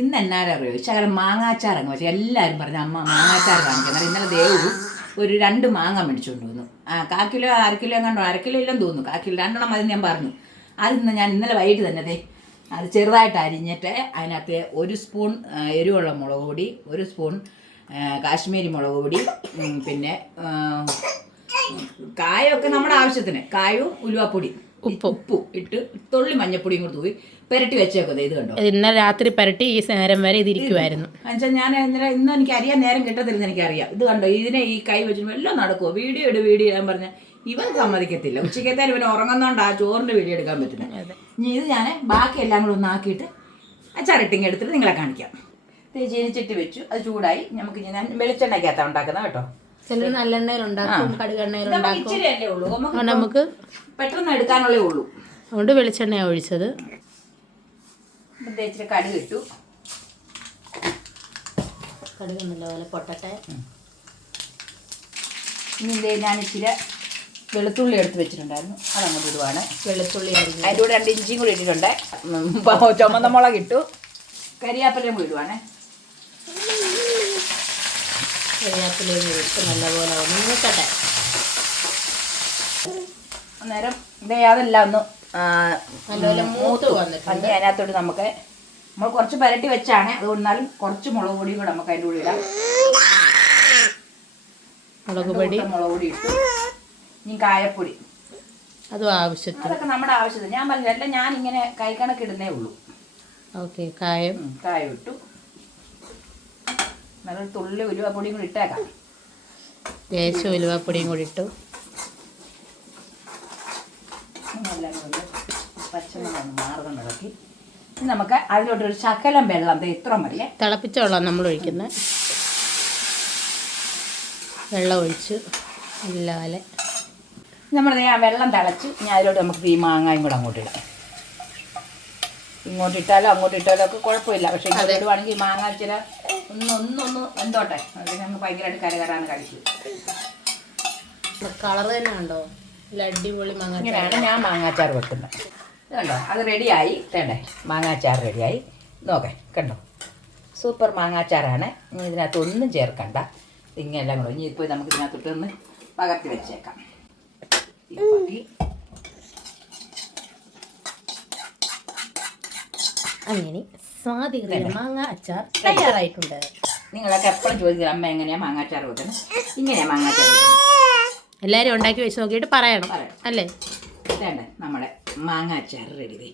ഇന്ന് എന്നാരറിയോ ശകലം മാങ്ങാച്ചാർ അങ്ങ് വെച്ചാൽ എല്ലാവരും പറഞ്ഞു അമ്മ മാങ്ങാച്ചാർ കാണിക്കുന്നത്. ഇന്നലെ ദേവു ഒരു 2 മാങ്ങ മേടിച്ചുകൊണ്ട് വന്നു. 1/4 കിലോ 1/2 കിലോ കണ്ടോ, 1/2 കിലോ ഇല്ലെന്ന് തോന്നുന്നു, 1/4 കിലോ 2 മതി ഞാൻ പറഞ്ഞു. അതിന്ന് ഞാൻ ഇന്നലെ വൈകിട്ട് തന്നെ അത് ചെറുതായിട്ട് അരിഞ്ഞിട്ട് അതിനകത്ത് 1 സ്പൂൺ എരിവുള്ള മുളക് പൊടി, 1 സ്പൂൺ കാശ്മീരി മുളക് പൊടി, പിന്നെ കായൊക്കെ നമ്മുടെ ആവശ്യത്തിന് കായവും ഉലുവാപ്പൊടി ഉപ്പും ഇട്ട് തുള്ളി മഞ്ഞപ്പൊടിയും കൂടി തൂവി പുരട്ടി വെച്ചേക്കുന്നത്. ഇത് കണ്ടോ, ഇന്നലെ രാത്രി പുരട്ടി ഈ നേരം വരെ ഇതിരിക്കുമായിരുന്നു. എന്നുവെച്ചാൽ ഞാൻ ഇന്ന് എനിക്ക് അറിയാൻ നേരം കിട്ടത്തില്ലെന്ന് എനിക്കറിയാം. ഇത് കണ്ടോ, ഇതിനെ ഈ കൈ വെച്ചിട്ട് എല്ലാം നടക്കുമോ, വീഡിയോ ഞാൻ പറഞ്ഞ ഇവൻ സമ്മതിക്കത്തില്ല. ഉച്ചക്കത്തേരം ഇവൻ ഉറങ്ങുന്നോണ്ട് ആ ചോറിൻ്റെ വീഡിയോ എടുക്കാൻ പറ്റുന്നത്. ഇനി ഇത് ഞാൻ ബാക്കി എല്ലാം കൂടെ ഒന്നാക്കിയിട്ട് അച്ചാറിട്ടിങ് എടുത്തിട്ട് നിങ്ങളെ കാണിക്കാം. ചീനിച്ചിട്ട് വെച്ചു, അത് ചൂടായി. നമുക്ക് ഞാൻ വെളിച്ചെണ്ണയ്ക്കകത്താണ് ഉണ്ടാക്കുന്നത് കേട്ടോ. ചിലർ നല്ലെണ്ണയിലുണ്ടാക്കും, കടുകെണ്ണയിലുണ്ടാക്കും. ഇച്ചിരിയല്ലേ ഉള്ളൂ, നമുക്ക് പെട്ടെന്ന് എടുക്കാനുള്ളേ ഉള്ളൂ. അതുകൊണ്ട് വെളിച്ചെണ്ണയാണ് ഒഴിച്ചത്. ഇച്ചിരി കടുക് ഇട്ടു. കടുക് നല്ലപോലെ പൊട്ടട്ടെ. ഇനി ഞാൻ ഇച്ചിരി വെളുത്തുള്ളി എടുത്ത് വെച്ചിട്ടുണ്ടായിരുന്നു, അതങ്ങോട്ട് ഇടുവാണ്. വെളുത്തുള്ളി അതിൻ്റെ കൂടെ 2 ഇഞ്ചിയും കൂടി ഇട്ടിട്ടുണ്ട്. ചുമന്ന മുളക് ഇട്ടു, കരിയാപ്പിലയും കൂടി ഇടുവാണ്. കരിയാപ്പിലയും ഇട്ട് നല്ലപോലെ ഒന്നിക്കട്ടെ. അന്നേരം അതെല്ലാം ഒന്ന് നല്ലപോലെ മൂത്ത് വന്നിട്ടുണ്ട്. അതിനകത്തോട്ട് നമ്മൾ കുറച്ച് പുരട്ടി വെച്ചാണ്, അതുകൊണ്ടാലും കുറച്ച് മുളക് പൊടിയും കൂടെ നമുക്ക് അതിൻ്റെ കൂടെ ഇടാം. മുളക് പൊടി ഇട്ടു. ഇനി കായപ്പൊടി അതും ആവശ്യത്തിന്, അതൊക്കെ നമ്മുടെ ആവശ്യത്തിന്. ഞാൻ പറഞ്ഞല്ല, ഞാൻ ഇങ്ങനെ കൈക്കണക്കിടുന്നേ ഉള്ളൂ. ഓക്കെ. കായം ഇട്ടു. നല്ലൊരു തുള്ളി ഉലുവാപ്പൊടിയും കൂടി ഇട്ടേക്കാം. ലേശം ഉലുവാപ്പൊടിയും കൂടി ഇട്ടു. എല്ലാം കൊണ്ട് പച്ചമുളക് മാർഗം ഇളക്കി നമുക്ക് അതിലോട്ടൊരു ശകലം വെള്ളം ഇത്ര മതിയേ. തിളപ്പിച്ച വെള്ളം നമ്മൾ ഒഴിക്കുന്നത്. വെള്ളം ഒഴിച്ച് നല്ലപോലെ നമ്മൾ ആ വെള്ളം തിളച്ച് ഇനി അതിലോട്ട് നമുക്ക് ഈ മാങ്ങായും കൂടെ അങ്ങോട്ട് ഇടാം. ഇങ്ങോട്ട് ഇട്ടാലോ അങ്ങോട്ട് ഇട്ടാലോ ഒക്കെ കുഴപ്പമില്ല. പക്ഷേ ഇങ്ങോട്ട് ഇടുവാണെങ്കിൽ മാങ്ങ ഇച്ചിരി ഒന്ന് എന്തോട്ടെ, അതിന് നമുക്ക് ഭയങ്കരമായിട്ട് കരകരാന്ന് കഴിച്ചു. കളർ തന്നെ ഉണ്ടോ, അടിപൊളി മാങ്ങ. ഇങ്ങനെയാണ് ഞാൻ മാങ്ങാച്ചാർ വെക്കുന്നത്. കണ്ടോ, അത് റെഡിയായി. വേണ്ടേ, മാങ്ങാച്ചാർ റെഡിയായി. നോക്കേ, കണ്ടോ, സൂപ്പർ മാങ്ങാച്ചാറാണ്. ഇനി ഇതിനകത്ത് ഒന്നും ചേർക്കണ്ട. ഇങ്ങനെല്ലാം കൂടെ ഇനി ഇപ്പോൾ നമുക്ക് ഇതിനകത്തോട്ടൊന്ന് പകർത്തി വെച്ചേക്കാം. അങ്ങനെ സ്വാദികമായ മാങ്ങ അച്ചാർ തയ്യാറായിട്ടുണ്ട്. നിങ്ങളൊക്കെ എപ്പോഴും ചോദിക്കുക അമ്മ എങ്ങനെയാണ് മാങ്ങാച്ചാർ വെക്കുന്നത്, ഇങ്ങനെയാണ് മാങ്ങാച്ചാർ വെക്കുന്നത്. എല്ലാവരും ഉണ്ടാക്കി വെച്ച് നോക്കിയിട്ട് പറയണം അല്ലേ. വേണ്ട, നമ്മുടെ മാങ്ങാച്ചാർ റെഡി.